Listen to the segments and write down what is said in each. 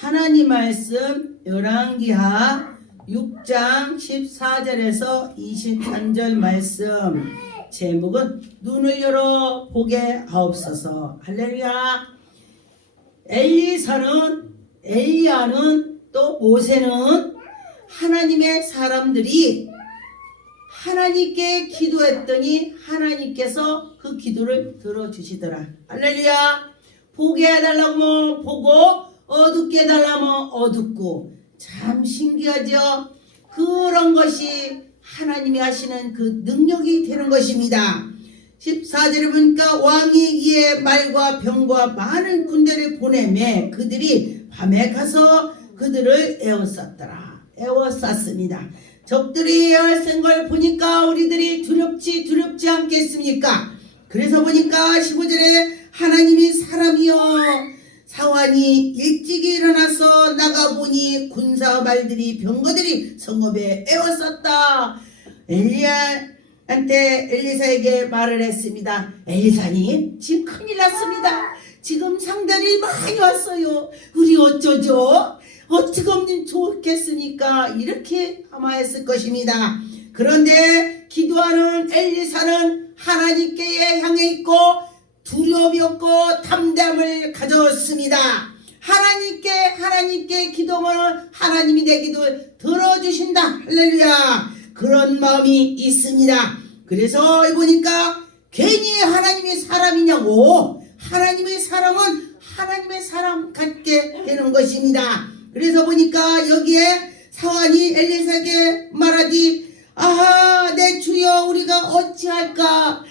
하나님 말씀 열왕기하 6장 14절에서 23절 말씀, 제목은 눈을 열어 보게 하옵소서. 할렐루야. 엘리야는 또 모세는 하나님의 사람들이 하나님께 기도했더니 하나님께서 그 기도를 들어주시더라. 할렐루야. 보게 해달라고 보고 어둡게 해달라면 어둡고, 참 신기하죠. 그런 것이 하나님이 하시는 그 능력이 되는 것입니다. 14절에 보니까 왕이 이에 말과 병과 많은 군대를 보내매 그들이 밤에 가서 그들을 에워쌌더라. 에워쌌습니다. 적들이 에워싼 걸 보니까 우리들이 두렵지 않겠습니까? 그래서 보니까 15절에 하나님이 사람이여 사환이 일찍이 일어나서 나가보니 군사 말들이 병거들이 성읍에 에워쌌다. 엘리야한테 엘리사에게 말을 했습니다. 엘리사님, 지금 큰일 났습니다. 지금 상대들이 많이 왔어요. 우리 어쩌죠? 어떻게 하면 좋겠습니까? 이렇게 아마했을 것입니다. 그런데 기도하는 엘리사는 하나님께 향해 있고 두려움이 없고 담대함을 가졌습니다. 하나님께 기도하면 하나님이 내 기도를 들어주신다. 할렐루야. 그런 마음이 있습니다. 그래서 보니까 괜히 하나님이 사람이냐고, 하나님의 사람은 하나님의 사람 같게 되는 것입니다. 그래서 보니까 여기에 사환이 엘리사에게 말하디, 아하 내 주여 우리가 어찌할까.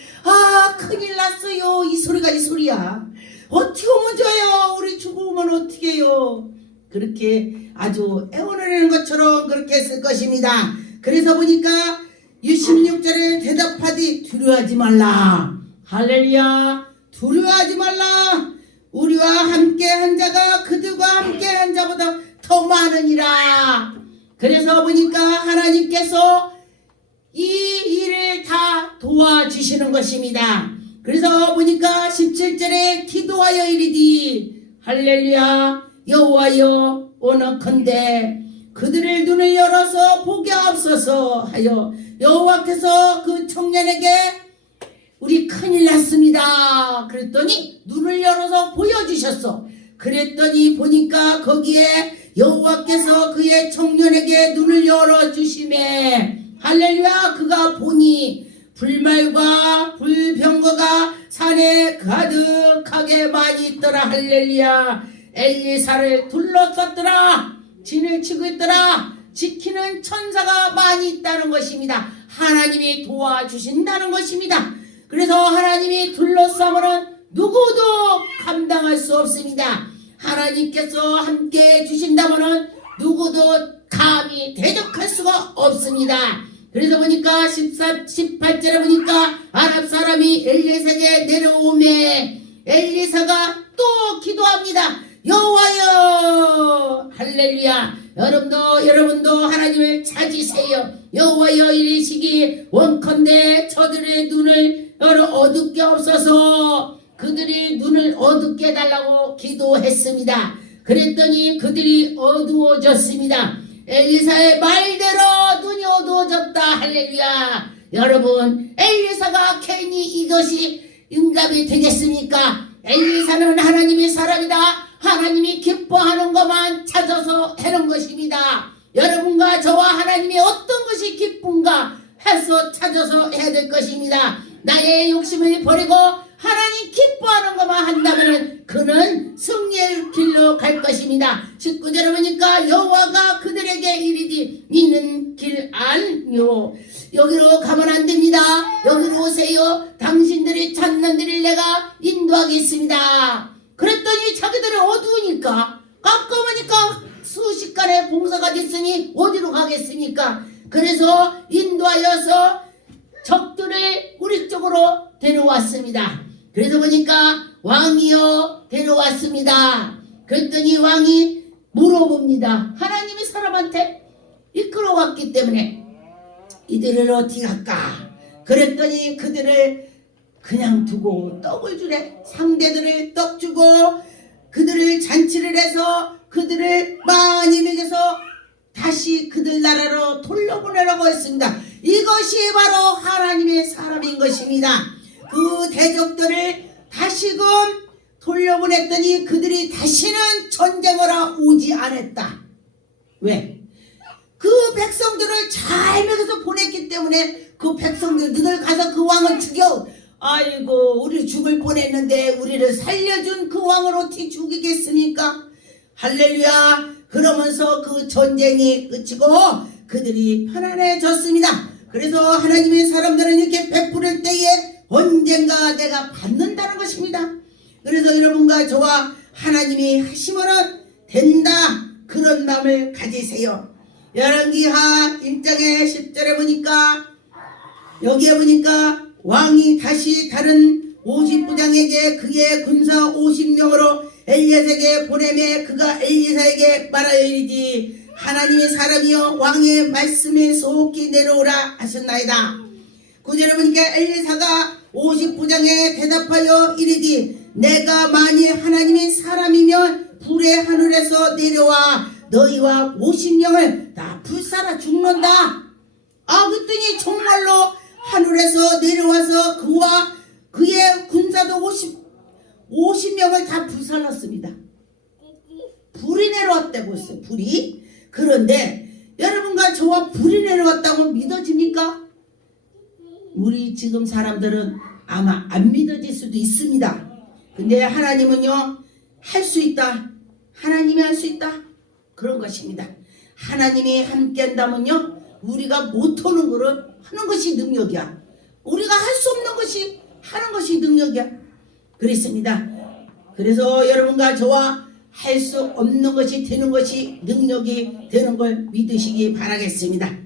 큰일 났어요. 이 소리야. 어떻게 하면 좋아요. 우리 죽으면 어떻게 해요. 그렇게 아주 애원하는 것처럼 그렇게 했을 것입니다. 그래서 보니까 66절에 대답하디, 두려워하지 말라. 할렐루야. 두려워하지 말라. 우리와 함께 한 자가 그들과 함께 한 자보다 더 많으니라. 그래서 보니까 하나님께서 이 일을 다 도와주시는 것입니다. 그래서 보니까 17절에 기도하여 이르디, 할렐루야. 여호와여 오너컨대 그들의 눈을 열어서 보게 하옵소서 하여 여호와께서 그 청년에게 우리 큰일 났습니다. 그랬더니 눈을 열어서 보여주셨어. 그랬더니 보니까 거기에 여호와께서 그의 청년에게 눈을 열어주심에, 할렐루야. 그가 보니 불말과 불병거가 산에 가득하게 많이 있더라. 할렐루야. 엘리사를 둘러쌌더라. 진을 치고 있더라. 지키는 천사가 많이 있다는 것입니다. 하나님이 도와주신다는 것입니다. 그래서 하나님이 둘러싸면은 누구도 감당할 수 없습니다. 하나님께서 함께 해주신다면은 누구도 감히 대적할 수가 없습니다. 그래서 보니까 18절에 보니까 아랍 사람이 엘리사에게 내려오매 엘리사가 또 기도합니다. 여호와여, 할렐루야. 여러분도 하나님을 찾으세요. 여호와여 이르시기 원컨대 저들의 눈을 열어 어둡게 없어서 그들이 눈을 어둡게 해달라고 기도했습니다. 그랬더니 그들이 어두워졌습니다. 엘리사의 말대로 눈이 어두워졌다. 할렐루야. 여러분, 엘리사가 괜히 이것이 응답이 되겠습니까? 엘리사는 하나님의 사람이다. 하나님이 기뻐하는 것만 찾아서 하는 것입니다. 여러분과 저와 하나님이 어떤 것이 기쁜가 해서 찾아서 해야 될 것입니다. 나의 욕심을 버리고 하나님 기뻐하는 것만 한다면 그는 승리의 길로 갈 것입니다. 19절에 보니까 여호와가 그들에게 이르디, 니는 길 안요. 여기로 가면 안 됩니다. 여기로 오세요. 당신들이 찾는 데를 내가 인도하겠습니다. 그랬더니 자기들이 어두우니까, 가까우니까 수십간의 봉사가 됐으니 어디로 가겠습니까? 그래서 인도하여서 적들을 우리 쪽으로 데려왔습니다. 그래서 보니까 왕이요 데려왔습니다. 그랬더니 왕이 물어봅니다. 하나님이 사람한테 이끌어왔기 때문에 이들을 어떻게 할까? 그랬더니 그들을 그냥 두고 떡을 주래. 상대들을 떡 주고 그들을 잔치를 해서 그들을 많이 먹여서 다시 그들 나라로 돌려보내라고 했습니다. 이것이 바로 하나님의 사람인 것입니다. 그 대적들을 다시금 돌려보냈더니 그들이 다시는 전쟁하러 오지 않았다. 왜? 그 백성들을 잘 먹여서 보냈기 때문에 그 백성들 너들 가서 그 왕을 죽여. 아이고 우리 죽을 뻔했는데 우리를 살려준 그 왕을 어떻게 죽이겠습니까? 할렐루야. 그러면서 그 전쟁이 끝이고 그들이 편안해졌습니다. 그래서 하나님의 사람들은 이렇게 베풀을 때에 언젠가 내가 받는다는 것입니다. 그래서 여러분과 저와 하나님이 하시면은 된다, 그런 마음을 가지세요. 열왕기하 1장의 10절에 보니까, 여기에 보니까 왕이 다시 다른 50부장에게 그의 군사 50명으로 엘리야에게 보내매 그가 엘리사에게 말하여 이르되 하나님의 사람이여 왕의 말씀에 속히 내려오라 하셨나이다. 9절에 보니까 엘리사가 50부장에 대답하여 이르되 내가 만일 하나님의 사람이면 불의 하늘에서 내려와 너희와 50명을 다 불살아 죽는다. 그랬더니 정말로 하늘에서 내려와서 그와 그의 군사도 50명을 다 불살랐습니다. 불이 내려왔다고 했어요. 불이. 그런데 여러분과 저와 불이 내려왔다고 믿어집니까? 우리 지금 사람들은 아마 안 믿어질 수도 있습니다. 근데 하나님은요, 할 수 있다. 하나님이 할 수 있다. 그런 것입니다. 하나님이 함께 한다면요, 우리가 못하는 거를 하는 것이 능력이야. 우리가 할 수 없는 것이 하는 것이 능력이야. 그렇습니다. 그래서 여러분과 저와 할 수 없는 것이 되는 것이 능력이 되는 걸 믿으시기 바라겠습니다.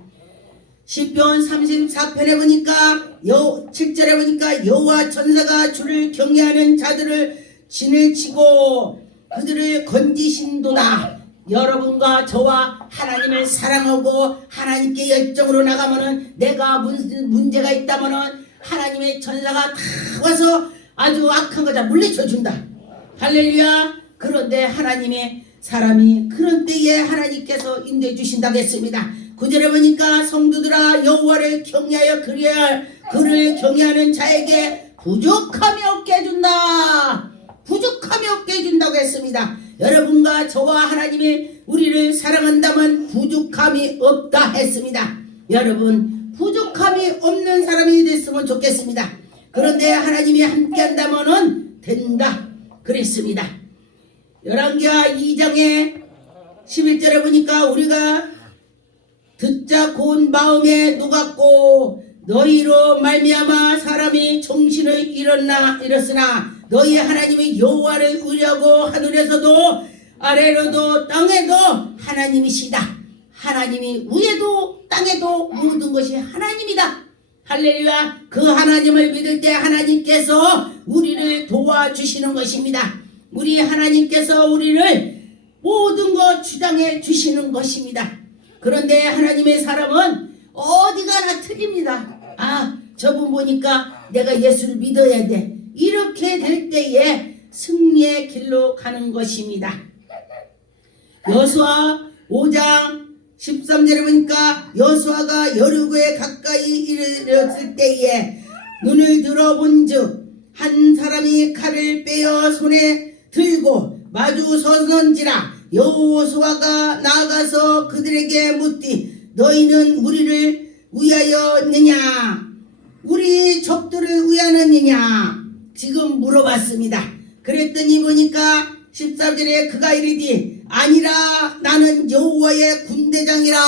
시편 34편에 보니까 7절에 보니까 여호와 천사가 주를 경외하는 자들을 진을 치고 그들을 건지신도다. 여러분과 저와 하나님을 사랑하고 하나님께 열정으로 나가면은, 내가 문제가 있다면은 하나님의 천사가 다 와서 아주 악한 거 다 물리쳐준다. 할렐루야. 그런데 하나님의 사람이 그런 때에 하나님께서 인도해 주신다고 했습니다. 9절에 보니까 성도들아 여호와를 경외하여 그를 경외하는 자에게 부족함이 없게 해준다. 부족함이 없게 해준다고 했습니다. 여러분과 저와 하나님이 우리를 사랑한다면 부족함이 없다 했습니다. 여러분, 부족함이 없는 사람이 됐으면 좋겠습니다. 그런데 하나님이 함께 한다면 된다 그랬습니다. 열왕기하 2장의 11절에 보니까 우리가 듣자 고운 마음에 녹았고 너희로 말미암아 사람이 정신을 잃었으나 너희 하나님이 여호와를 의뢰하고 하늘에서도 아래로도 땅에도 하나님이시다. 하나님이 위에도 땅에도 모든 것이 하나님이다. 할렐루야. 그 하나님을 믿을 때 하나님께서 우리를 도와주시는 것입니다. 우리 하나님께서 우리를 모든 것 주장해 주시는 것입니다. 그런데 하나님의 사람은 어디 가나 틀립니다. 저분 보니까 내가 예수를 믿어야 돼. 이렇게 될 때에 승리의 길로 가는 것입니다. 여호수아 5장 13절에 보니까 여호수아가 여리고에 가까이 이르렀을 때에 눈을 들어본즉 한 사람이 칼을 빼어 손에 들고 마주 서는지라. 여호수아가 나아가서 그들에게 묻되 너희는 우리를 위하였느냐 우리 적들을 위하느냐 지금 물어봤습니다. 그랬더니 보니까 14절에 그가 이르되 아니라 나는 여호와의 군대장이라.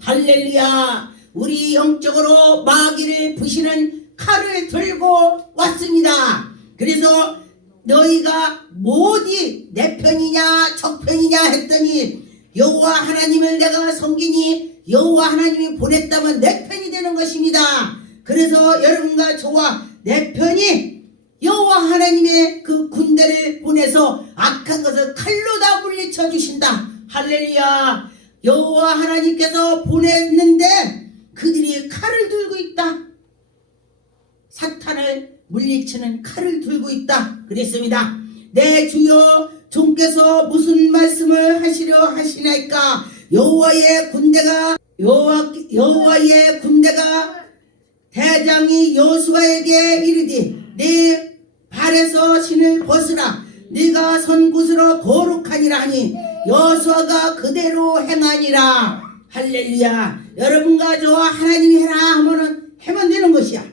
할렐루야. 우리 영적으로 마귀를 부시는 칼을 들고 왔습니다. 그래서 너희가 뭐지 내 편이냐 적 편이냐 했더니 여호와 하나님을 내가 섬기니 여호와 하나님이 보냈다면 내 편이 되는 것입니다. 그래서 여러분과 저와 내 편이 여호와 하나님의 그 군대를 보내서 악한 것을 칼로 다 물리쳐 주신다. 할렐루야. 여호와 하나님께서 보냈는데 그들이 칼을 들고 있다. 사탄을 물리치는 칼을 들고 있다 그랬습니다. 내 주여 종께서 무슨 말씀을 하시려 하시나이까? 여호와의 군대가 대장이 여호수아에게 이르되 네 발에서 신을 벗으라. 네가 선 곳으로 거룩하니라 하니 여호수아가 그대로 행하니라. 할렐루야. 여러분과 저와 하나님이 해라 하면은 해면 되는 것이야.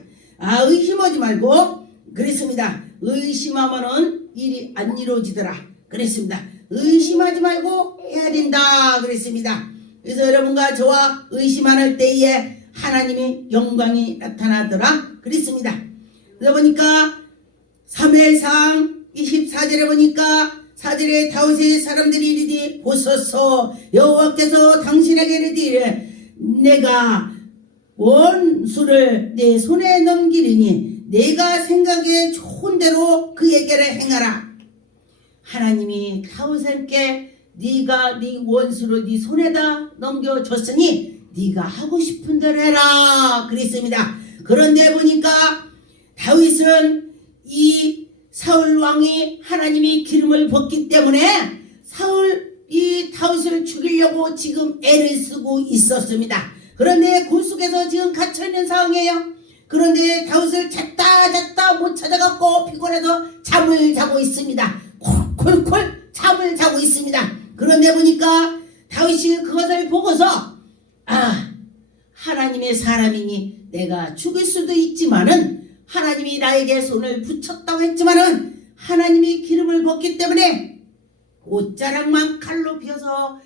의심하지 말고 그랬습니다. 의심하면은 일이 안 이루어지더라 그랬습니다. 의심하지 말고 해야 된다 그랬습니다. 그래서 여러분과 저와 의심하는 때에 하나님의 영광이 나타나더라 그랬습니다. 그러다 보니까 사무엘상 24절에 보니까 4절에 다윗의 사람들이 이르되 보소서 여호와께서 당신에게 이르되 내가 원수를 내 손에 넘기리니 내가 생각에 좋은 대로 그에게를 행하라. 하나님이 다윗에게 네가 네 원수를 네 손에다 넘겨줬으니 네가 하고 싶은 대로 해라 그랬습니다. 그런데 보니까 다윗은 이 사울 왕이 하나님이 기름을 붓기 때문에 사울이 다윗을 죽이려고 지금 애를 쓰고 있었습니다. 그런데 굴속에서 지금 갇혀있는 상황이에요. 그런데 다윗을 찾다 못 찾아갖고 피곤해서 잠을 자고 있습니다. 콜콜콜 잠을 자고 있습니다. 그런데 보니까 다윗이 그것을 보고서 하나님의 사람이니 내가 죽일 수도 있지만은 하나님이 나에게 손을 붙였다고 했지만은 하나님이 기름을 붓기 때문에 옷자락만 칼로 펴서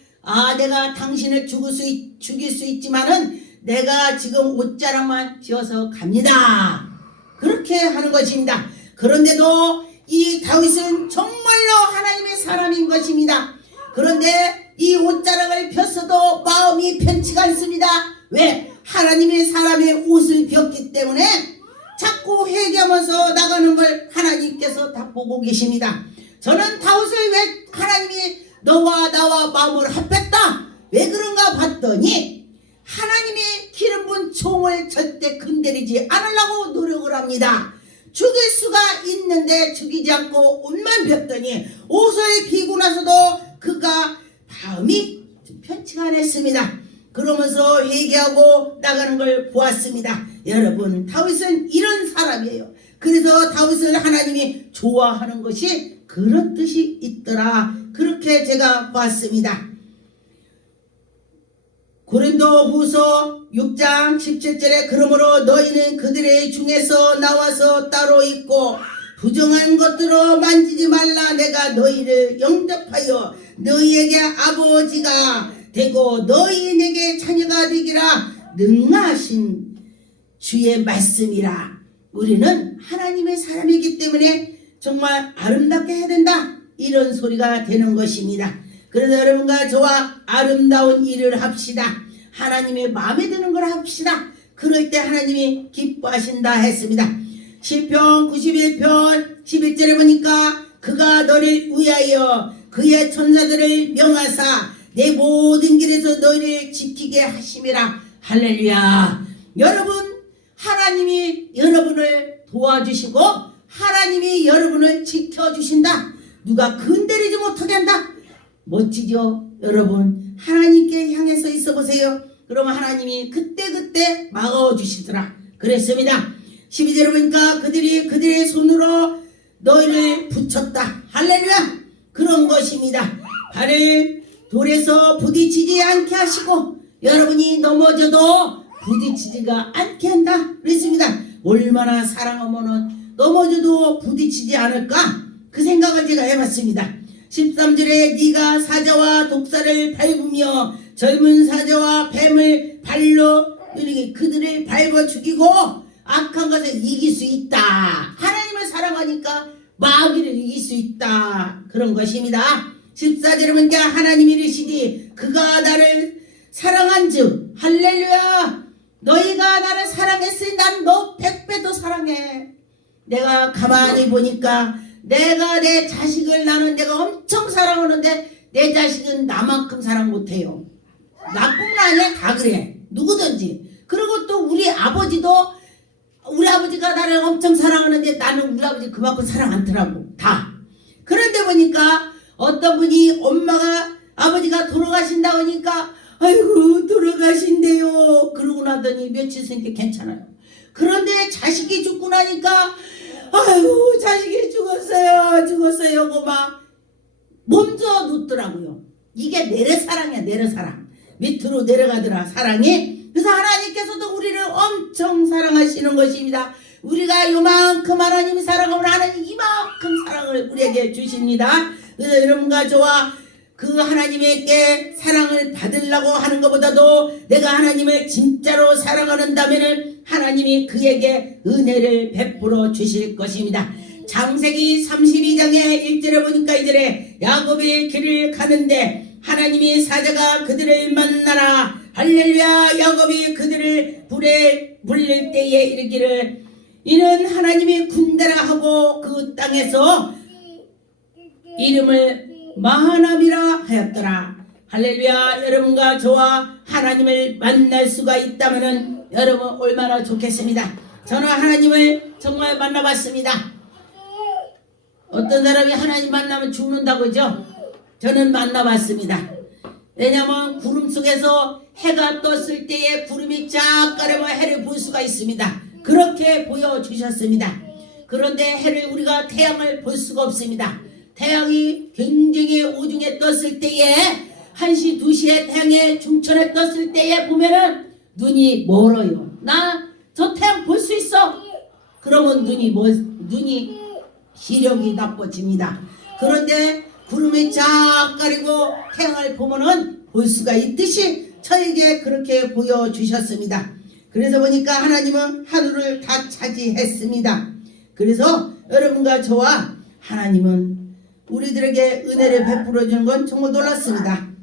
내가 당신을 죽일 수 있지만은 내가 지금 옷자락만 쥐어서 갑니다. 그렇게 하는 것입니다. 그런데도 이 다윗은 정말로 하나님의 사람인 것입니다. 그런데 이 옷자락을 폈어도 마음이 편치가 않습니다. 왜? 하나님의 사람의 옷을 폈기 때문에 자꾸 회개하면서 나가는 걸 하나님께서 다 보고 계십니다. 저는 다윗을 왜 하나님이 너와 나와 마음을 합했다? 왜 그런가 봤더니 하나님의 기름 부은 총을 절대 건드리지 않으려고 노력을 합니다. 죽일 수가 있는데 죽이지 않고 옷만 폈더니 옷을 피고 나서도 그가 마음이 좀 편치가 않았습니다. 그러면서 회개하고 나가는 걸 보았습니다. 여러분, 다윗은 이런 사람이에요. 그래서 다윗을 하나님이 좋아하는 것이 그런 뜻이 있더라. 그렇게 제가 봤습니다. 고린도후서 6장 17절에 그러므로 너희는 그들의 중에서 나와서 따로 있고 부정한 것들로 만지지 말라. 내가 너희를 영접하여 너희에게 아버지가 되고 너희 내게 자녀가 되기라. 능하신 주의 말씀이라. 우리는 하나님의 사람이기 때문에 정말 아름답게 해야 된다. 이런 소리가 되는 것입니다. 그래서 여러분과 저와 아름다운 일을 합시다. 하나님의 마음에 드는 걸 합시다. 그럴 때 하나님이 기뻐하신다 했습니다. 시편 91편 11절에 보니까 그가 너를 위하여 그의 천사들을 명하사 내 모든 길에서 너희를 지키게 하심이라. 할렐루야. 여러분, 하나님이 여러분을 도와주시고 하나님이 여러분을 지켜주신다. 누가 건드리지 못하게 한다. 멋지죠? 여러분, 하나님께 향해서 있어 보세요. 그러면 하나님이 그때그때 막아주시더라 그랬습니다. 12절에 보니까 그들의 손으로 너희를 붙였다. 할렐루야. 그런 것입니다. 발을 돌에서 부딪히지 않게 하시고 여러분이 넘어져도 부딪히지가 않게 한다 그랬습니다. 얼마나 사랑하면은 넘어져도 부딪히지 않을까? 그 생각을 제가 해봤습니다. 13절에 네가 사자와 독사를 밟으며 젊은 사자와 뱀을 발로 그들을 밟아 죽이고 악한 것을 이길 수 있다. 하나님을 사랑하니까 마귀를 이길 수 있다. 그런 것입니다. 14절에 보니까 하나님이 이르시니 그가 나를 사랑한즉 할렐루야. 너희가 나를 사랑했으니 난 너 100배 더 사랑해. 내가 가만히 보니까 내가 내 자식을 내가 엄청 사랑하는데 내 자식은 나만큼 사랑 못해요. 나뿐만 아니라 다 그래. 누구든지. 그리고 또 우리 아버지가 나를 엄청 사랑하는데 나는 우리 아버지 그만큼 사랑 않더라고. 다. 그런데 보니까 어떤 분이 엄마가 아버지가 돌아가신다 하니까 아이고 돌아가신대요. 그러고 나더니 며칠 생게 괜찮아요. 그런데 자식이 죽고 나니까 아이고 자식이 죽었어요 하고 막 몸져 눕더라고요. 이게 내려사랑이야. 내려사랑. 밑으로 내려가더라 사랑이. 그래서 하나님께서도 우리를 엄청 사랑하시는 것입니다. 우리가 요만큼 하나님이 사랑하면 하나님 이만큼 사랑을 우리에게 주십니다. 그래서 여러분과 저와 그 하나님에게 사랑을 받으려고 하는 것보다도 내가 하나님을 진짜로 사랑한다면 하나님이 그에게 은혜를 베풀어 주실 것입니다. 창세기 32장의 1절에 보니까 2절에 야곱의 길을 가는데 하나님이 사자가 그들을 만나라 할렐루야. 야곱이 그들을 불에 불릴 때에 이르기를 이는 하나님이 군대라 하고 그 땅에서 이름을 마하남이라 하였더라. 할렐루야. 여러분과 저와 하나님을 만날 수가 있다면 여러분 얼마나 좋겠습니다. 저는 하나님을 정말 만나봤습니다. 어떤 사람이 하나님 만나면 죽는다고 그죠? 저는 만나봤습니다. 왜냐하면 구름 속에서 해가 떴을 때에 구름이 쫙 가려면 해를 볼 수가 있습니다. 그렇게 보여주셨습니다. 그런데 해를 우리가 태양을 볼 수가 없습니다. 태양이 굉장히 오중에 떴을 때에 1시 2시에 태양의 중천에 떴을 때에 보면은 눈이 멀어요. 나 저 태양 볼 수 있어. 그러면 눈이 시력이 나빠집니다. 그런데 구름이 쫙 가리고 태양을 보면은 볼 수가 있듯이 저에게 그렇게 보여주셨습니다. 그래서 보니까 하나님은 하늘을 다 차지했습니다. 그래서 여러분과 저와 하나님은 우리들에게 은혜를 베풀어 주는 건 정말 놀랐습니다.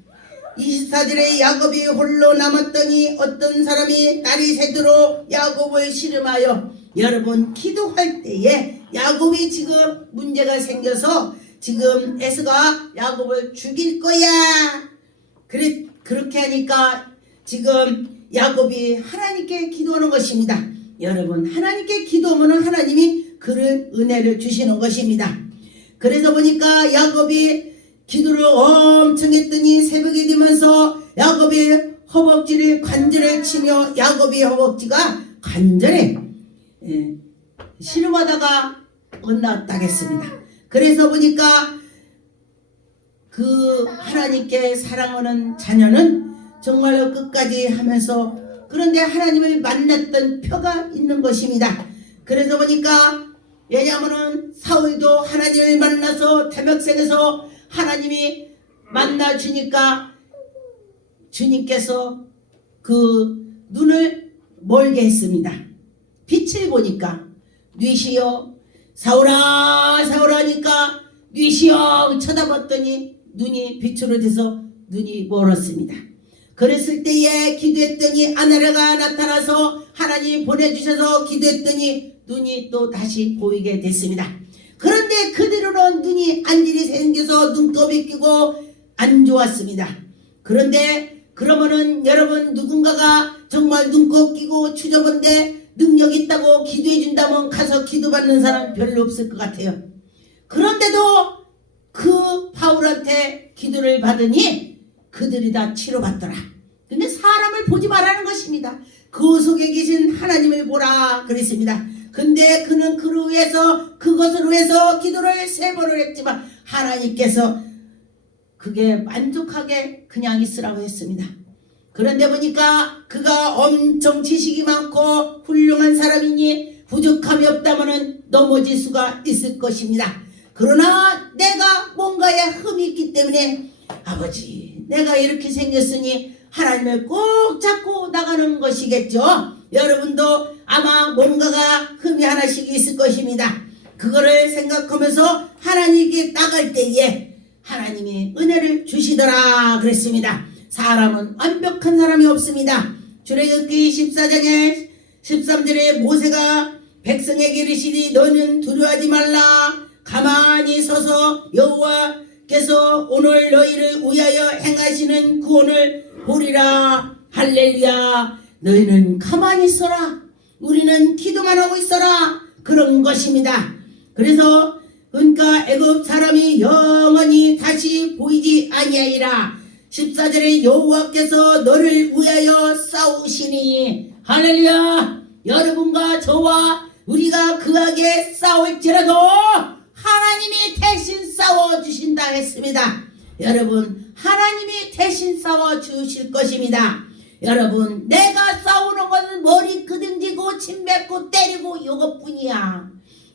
24절에 야곱이 홀로 남았더니 어떤 사람이 날이 새도록 야곱을 씨름하여 여러분 기도할 때에 야곱이 지금 문제가 생겨서 지금 에서가 야곱을 죽일 거야. 그렇게 하니까 지금 야곱이 하나님께 기도하는 것입니다. 여러분 하나님께 기도하면 하나님이 그를 은혜를 주시는 것입니다. 그래서 보니까 야곱이 기도를 엄청 했더니 새벽이 되면서 야곱의 허벅지를 관절을 치며 야곱의 허벅지가 관절에 신음하다가 끝났다겠습니다. 그래서 보니까 그 하나님께 사랑하는 자녀는 정말로 끝까지 하면서 그런데 하나님을 만났던 표가 있는 것입니다. 그래서 보니까 왜냐하면 사울도 하나님을 만나서 태백성에서 하나님이 만나주니까 주님께서 그 눈을 멀게 했습니다. 빛을 보니까 뉘시여 사울아 사울아 하니까 뉘시여 쳐다봤더니 눈이 빛으로 돼서 눈이 멀었습니다. 그랬을 때에 기도했더니 아내가 나타나서 하나님 보내주셔서 기도했더니 눈이 또 다시 보이게 됐습니다. 그런데 그대로는 눈이 안질이 생겨서 눈곱이 끼고 안 좋았습니다. 그런데 그러면은 여러분 누군가가 정말 눈곱 끼고 추저본데 능력 있다고 기도해 준다면 가서 기도받는 사람 별로 없을 것 같아요. 그런데도 그 바울한테 기도를 받으니 그들이 다 치료받더라. 근데 사람을 보지 말라는 것입니다. 그 속에 계신 하나님을 보라 그랬습니다. 근데 그는 그것을 위해서 기도를 3번을 했지만 하나님께서 그게 만족하게 그냥 있으라고 했습니다. 그런데 보니까 그가 엄청 지식이 많고 훌륭한 사람이니 부족함이 없다면 넘어질 수가 있을 것입니다. 그러나 내가 뭔가에 흠이 있기 때문에 아버지 내가 이렇게 생겼으니 하나님을 꼭 잡고 나가는 것이겠죠. 여러분도 아마 뭔가가 흠이 하나씩 있을 것입니다. 그거를 생각하면서 하나님께 나갈 때에 하나님이 은혜를 주시더라 그랬습니다. 사람은 완벽한 사람이 없습니다. 출애굽기 14장에 13절에 모세가 백성에게 이르시니 너는 두려워하지 말라. 가만히 서서 여호와께서 오늘 너희를 위하여 행하시는 구원을 보리라. 할렐루야. 너희는 가만히 있어라. 우리는 기도만 하고 있어라. 그런 것입니다. 그래서 그러니까 애굽 사람이 영원히 다시 보이지 아니하리라. 14절에 여호와께서 너를 위하여 싸우시니 할렐루야. 여러분과 저와 우리가 그에게 싸울지라도 하나님이 대신 싸워주신다 했습니다. 여러분, 하나님이 대신 싸워주실 것입니다. 여러분, 내가 싸우는 것은 머리 끄듬지고 침 뱉고 때리고 이것뿐이야.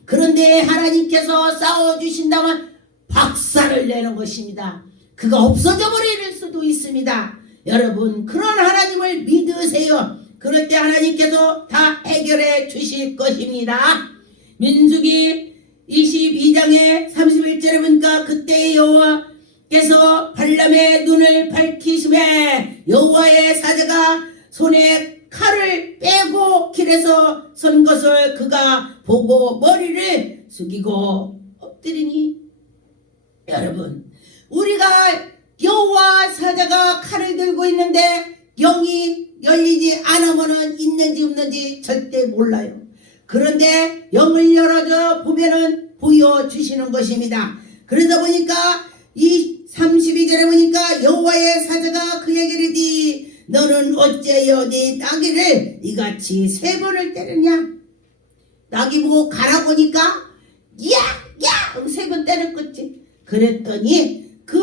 그런데 하나님께서 싸워주신다면 박살을 내는 것입니다. 그가 없어져 버릴 수도 있습니다. 여러분, 그런 하나님을 믿으세요. 그럴 때 하나님께서 다 해결해 주실 것입니다. 민수기 22장에 31절에 보니까 그때 여호와께서 발람의 눈을 밝히심에 여호와의 사자가 손에 칼을 빼고 길에서 선 것을 그가 보고 머리를 숙이고 엎드리니 여러분, 우리가 여호와 사자가 칼을 들고 있는데 영이 열리지 않으면은 있는지 없는지 절대 몰라요. 그런데 영을 열어줘 보면은 보여주시는 것입니다. 그러다 보니까 이 32절에 보니까 여호와의 사자가 그에게 이르되 너는 어째여 네 나귀를 이같이 3번을 때리냐? 나귀 보고 가라고 하니까 야! 3번 때렸겠지. 그랬더니 그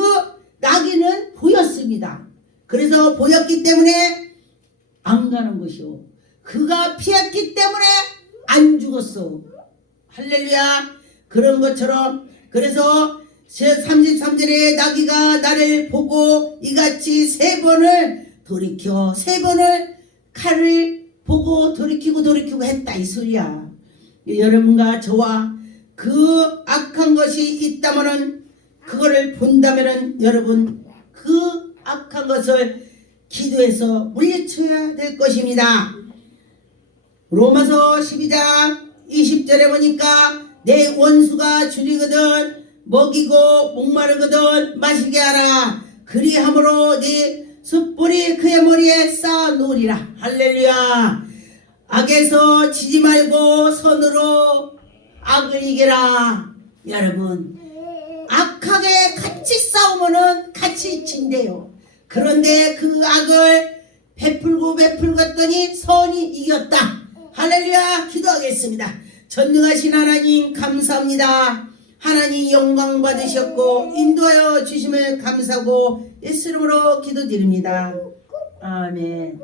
나귀는 보였습니다. 그래서 보였기 때문에 안 가는 것이요. 그가 피했기 때문에 안 죽었어. 할렐루야. 그런 것처럼 그래서 33절에 나귀가 나를 보고 이같이 3번을 돌이켜 3번을 칼을 보고 돌이키고 했다 이 소리야. 여러분과 저와 그 악한 것이 있다면은 그거를 본다면은 여러분 그 악한 것을 기도해서 물리쳐야 될 것입니다. 로마서 12장 20절에 보니까 내 원수가 줄이거든 먹이고 목마르거든 마시게 하라. 그리함으로 네 숯불이 그의 머리에 쌓아 놓으리라. 할렐루야. 악에서 지지 말고 선으로 악을 이겨라. 여러분, 악하게 같이 싸우면은 같이 진대요. 그런데 그 악을 베풀었더니 선이 이겼다. 할렐루야. 기도하겠습니다. 전능하신 하나님 감사합니다. 하나님 영광 받으셨고 인도하여 주심을 감사하고 예수 이름으로 기도드립니다. 아멘.